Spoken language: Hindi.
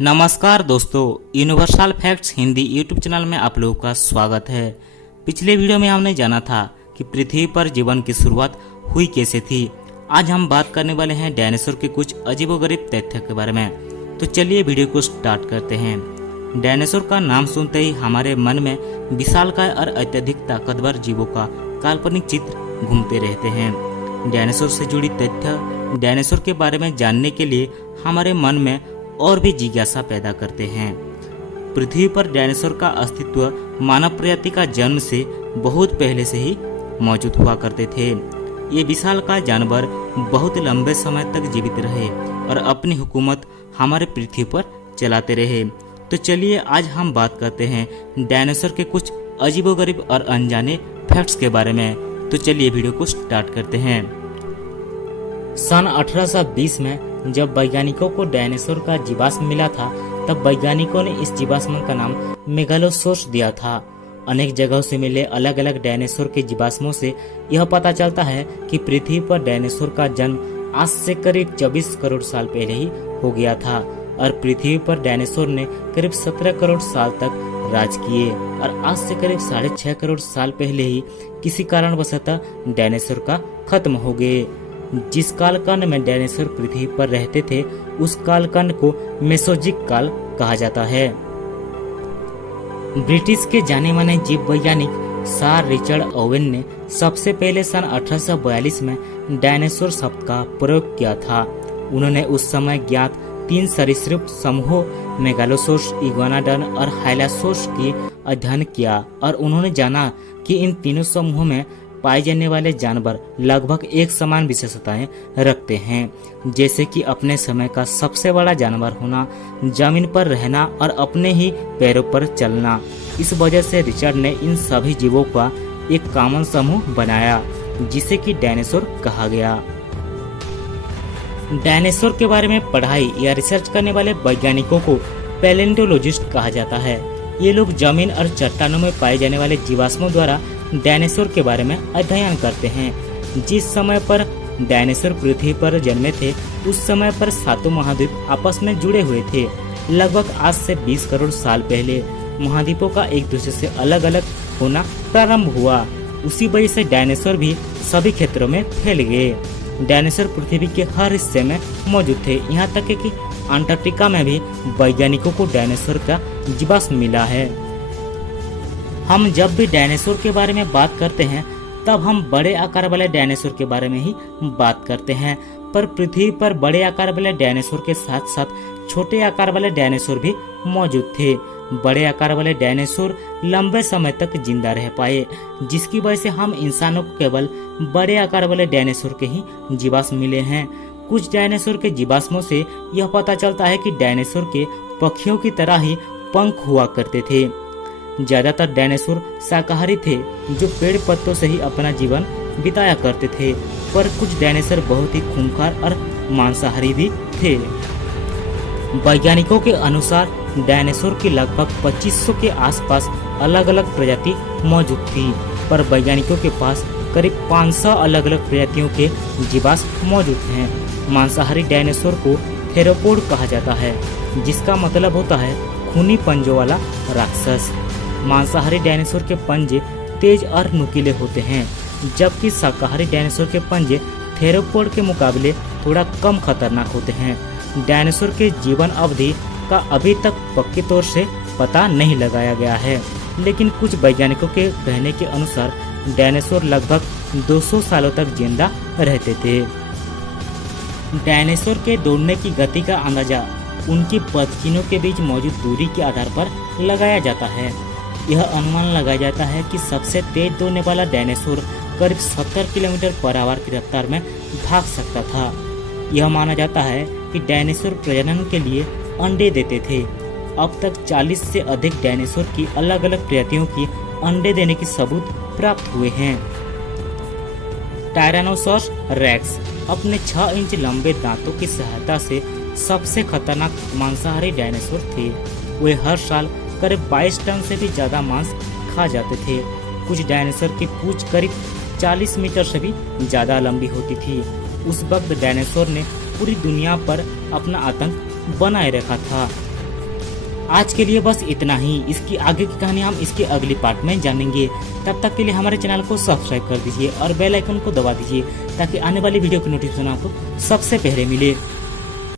नमस्कार दोस्तों, universal facts Hindi YouTube channel में आप लोगों का स्वागत है। पिछले वीडियो में हमने जाना था कि पृथ्वी पर जीवन की शुरुआत हुई कैसे थी। आज हम बात करने वाले हैं डायनासोर के कुछ अजीबोगरीब तथ्य के बारे में। तो चलिए वीडियो को स्टार्ट करते हैं। डायनासोर का नाम सुनते ही हमारे मन में विशालकाय और अत्यधिक ताकतवर जीवों का काल्पनिक चित्र घूमते रहते हैं। डायनासोर से जुड़ी तथ्य डायनासोर के बारे में जानने के लिए हमारे मन में और भी जिज्ञासा पैदा करते हैं। पृथ्वी पर डायनासोर का अस्तित्व मानव प्रजाति का जन्म से बहुत पहले से ही मौजूद हुआ करते थे। ये विशालकाय जानवर बहुत लंबे समय तक जीवित रहे और अपनी हुकूमत हमारे पृथ्वी पर चलाते रहे। तो चलिए आज हम बात करते हैं डायनासोर के कुछ अजीबोगरीब और अनजाने फैक्ट्स के बारे में। तो चलिए वीडियो को स्टार्ट करते हैं। सन 1820 में जब वैज्ञानिकों को डायनासोर का जीवाश्म मिला था, तब वैज्ञानिकों ने इस जीवाश्म का नाम मेगालोसोर्स दिया था। अनेक जगहों से मिले अलग अलग डायनासोर के जीवाश्मों से यह पता चलता है कि पृथ्वी पर डायनासोर का जन्म आज से करीब 24 करोड़ साल पहले ही हो गया था और पृथ्वी पर डायनासोर ने करीब 17 करोड़ साल तक राज किए और आज से करीब 6.5 करोड़ साल पहले ही किसी कारणवशत डायनासोर का खत्म हो गए। जिस कालखंड में डायनासोर पृथ्वी पर रहते थे, उस कालखंड को मेसोजिक काल कहा जाता है। ब्रिटिश के जाने माने जीव वैज्ञानिक सर रिचर्ड ओवेन ने सबसे पहले सन 1842 में डायनासोर शब्द का प्रयोग किया था। उन्होंने उस समय ज्ञात 3 सरीसृप समूहों मेगालोसोर्स, इग्वानाडन और हाइलासोर्स की अध्ययन किया और उन्होंने जाना कि इन तीनों समूहों में पाए जाने वाले जानवर लगभग एक समान विशेषताएं रखते हैं, जैसे कि अपने समय का सबसे बड़ा जानवर होना, जमीन पर रहना और अपने ही पैरों पर चलना। इस वजह से रिचर्ड ने इन सभी जीवों का एक कॉमन समूह बनाया, जिसे कि डायनासोर कहा गया। डायनासोर के बारे में पढ़ाई या रिसर्च करने वाले वैज्ञानिकों को पैलेंटोलॉजिस्ट कहा जाता है। ये लोग जमीन और चट्टानों में पाए जाने वाले जीवाश्मों द्वारा डायनासोर के बारे में अध्ययन करते हैं। जिस समय पर डायनासोर पृथ्वी पर जन्मे थे, उस समय पर सातों महाद्वीप आपस में जुड़े हुए थे। लगभग आज से 20 करोड़ साल पहले महाद्वीपों का एक दूसरे से अलग अलग होना प्रारंभ हुआ। उसी वजह से डायनासोर भी सभी क्षेत्रों में फैल गए। डायनासोर पृथ्वी के हर हिस्से में मौजूद थे, यहाँ तक कि अंटार्कटिका में भी वैज्ञानिकों को डायनासोर का जीवाश्म मिला है। हम जब भी डायनासोर के बारे में बात करते हैं, तब हम बड़े आकार वाले डायनासोर के बारे में ही बात करते हैं, पर पृथ्वी पर बड़े आकार वाले डायनासोर के साथ साथ छोटे आकार वाले डायनासोर भी मौजूद थे। बड़े आकार वाले डायनासोर लंबे समय तक जिंदा रह पाए, जिसकी वजह से हम इंसानों को केवल बड़े आकार वाले डायनासोर के ही जीवाश्म मिले हैं। कुछ डायनासोर के जीवाश्मों से यह पता चलता है कि डायनासोर के पक्षियों की तरह ही पंख हुआ करते थे। ज्यादातर डायनासोर शाकाहारी थे, जो पेड़ पत्तों से ही अपना जीवन बिताया करते थे, पर कुछ डायनासोर बहुत ही खूंखार और मांसाहारी भी थे। वैज्ञानिकों के अनुसार डायनासोर की लगभग 2500 के आसपास अलग अलग प्रजाति मौजूद थी, पर वैज्ञानिकों के पास करीब 500 अलग अलग प्रजातियों के जीवाश्म मौजूद हैं। मांसाहारी डायनासोर को थेरोपोड कहा जाता है, जिसका मतलब होता है खूनी पंजों वाला राक्षस। मांसाहारी डायनासोर के पंजे तेज और नुकीले होते हैं, जबकि शाकाहारी डायनासोर के पंजे थेरोपोड के मुकाबले थोड़ा कम खतरनाक होते हैं। डायनासोर के जीवन अवधि का अभी तक पक्के तौर से पता नहीं लगाया गया है, लेकिन कुछ वैज्ञानिकों के कहने के अनुसार डायनासोर लगभग 200 सालों तक जिंदा रहते थे। डायनासोर के दौड़ने की गति का अंदाजा उनकी पदचिन्हों के बीच मौजूद दूरी के आधार पर लगाया जाता है। यह अनुमान लगाया जाता है कि सबसे तेज दौड़ने वाला डायनासोर करीब 70 किलोमीटर पर आवर की रफ्तार में भाग सकता था। यह माना जाता है कि डायनासोर प्रजनन के लिए अंडे देते थे। अब तक 40 से अधिक डायनासोर की अलग अलग प्रजातियों की अंडे देने की सबूत प्राप्त हुए हैं। टायरानोसॉरस रेक्स अपने 6 इंच लंबे दांतों की सहायता से सबसे खतरनाक मांसाहारी डायनासोर थे। वे हर साल करीब 22 टन से भी ज्यादा मांस खा जाते थे। कुछ डायनासोर की पूंछ करीब 40 मीटर से भी ज्यादा लंबी होती थी। उस वक्त डायनासोर ने पूरी दुनिया पर अपना आतंक बनाए रखा था। आज के लिए बस इतना ही। इसकी आगे की कहानी हम इसके अगली पार्ट में जानेंगे। तब तक के लिए हमारे चैनल को सब्सक्राइब कर दीजिए और बेल आइकन को दबा दीजिए ताकि आने वाली वीडियो की नोटिफिकेशन आपको सबसे पहले मिले।